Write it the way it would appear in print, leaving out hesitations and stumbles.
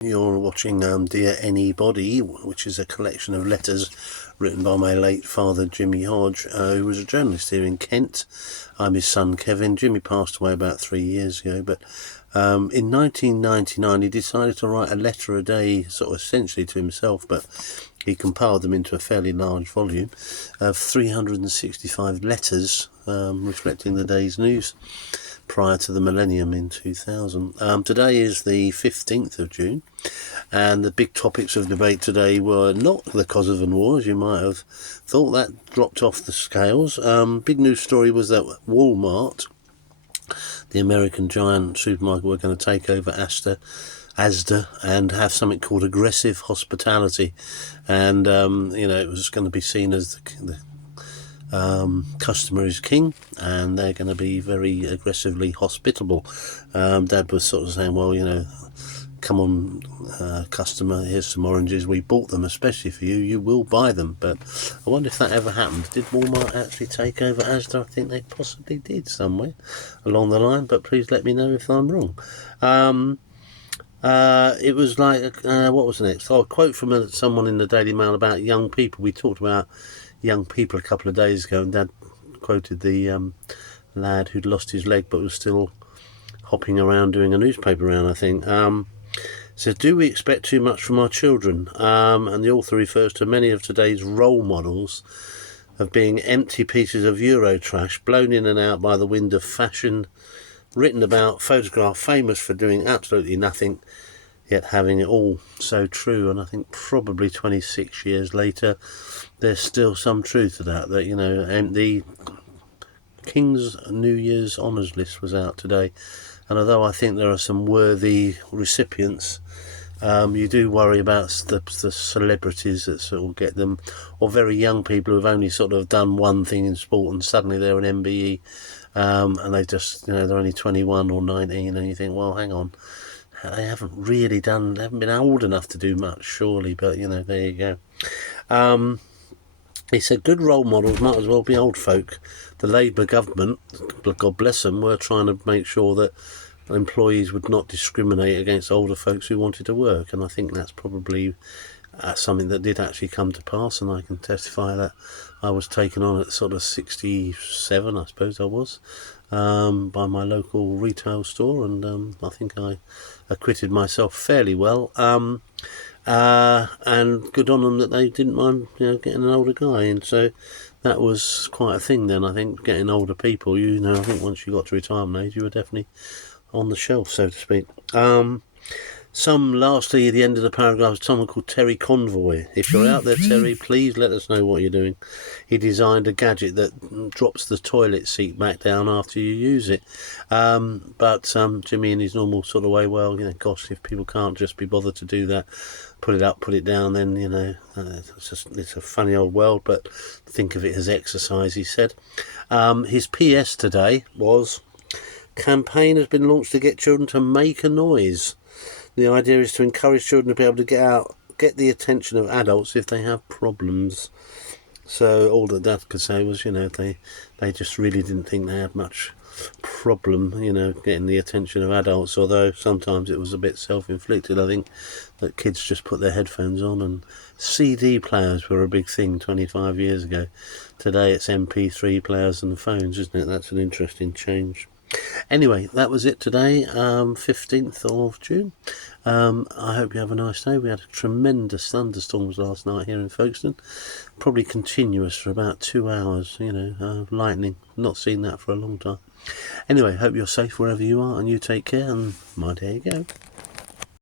You're watching Dear Anybody, which is a collection of letters written by my late father, Jimmy Hodge, who was a journalist here in Kent. I'm his son, Kevin. Jimmy passed away about 3 years ago, but in 1999 he decided to write a letter a day, sort of essentially to himself, but he compiled them into a fairly large volume of 365 letters reflecting the day's news prior to the millennium in 2000. Today is the 15th of June, and the big topics of debate today were not the Kosovan War, as you might have thought. That dropped off the scales. Big news story was that Walmart, the American giant supermarket, were going to take over Asda and have something called aggressive hospitality, and it was going to be seen as the customer is king, and they're going to be very aggressively hospitable. Dad was sort of saying, well, come on, customer, here's some oranges, we bought them especially for you, you will buy them. But I wonder if that ever happened. Did Walmart actually take over Asda? I think they possibly did somewhere along the line, but please let me know if I'm wrong. It was like, what was the next? A quote from someone in the Daily Mail about young people. We talked about young people a couple of days ago, and Dad quoted the lad who'd lost his leg but was still hopping around doing a newspaper round, I think. So, do we expect too much from our children? And the author refers to many of today's role models of being empty pieces of Eurotrash, blown in and out by the wind of fashion, written about, photographed, famous for doing absolutely nothing, yet having it all so true. And I think probably 26 years later, there's still some truth to that. That the King's New Year's Honours List was out today, and although I think there are some worthy recipients, you do worry about the celebrities that sort of get them, or very young people who've only sort of done one thing in sport and suddenly they're an MBE, and they just, they're only 21 or 19, and you think, well, hang on, they haven't been old enough to do much, surely. But there you go. He said good role models might as well be old folk. The Labour government, God bless them, were trying to make sure that employees would not discriminate against older folks who wanted to work, and I think that's probably something that did actually come to pass, and I can testify that I was taken on at sort of 67, I suppose I was, by my local retail store, and I think I acquitted myself fairly well. And good on them that they didn't mind, getting an older guy. And so that was quite a thing then, I think, getting older people. I think once you got to retirement age, you were definitely on the shelf, so to speak. Lastly, at the end of the paragraph, someone called Terry Convoy. If you're out there, Terry, please let us know what you're doing. He designed a gadget that drops the toilet seat back down after you use it. But Jimmy, in his normal sort of way, well, gosh, if people can't just be bothered to do that, put it up, put it down, then, it's a funny old world, but think of it as exercise, he said. His PS today was, campaign has been launched to get children to make a noise. The idea is to encourage children to be able to get the attention of adults if they have problems. So all that Dad could say was, they just really didn't think they had much problem, getting the attention of adults, although sometimes it was a bit self-inflicted. I think that kids just put their headphones on, and CD players were a big thing 25 years ago. Today it's MP3 players and phones, isn't it? That's an interesting change. Anyway, that was it today, 15th of June. I hope you have a nice day. We had tremendous thunderstorms last night here in Folkestone, probably continuous for about 2 hours, lightning. Not seen that for a long time. Anyway, hope you're safe wherever you are, and you take care, and there you go.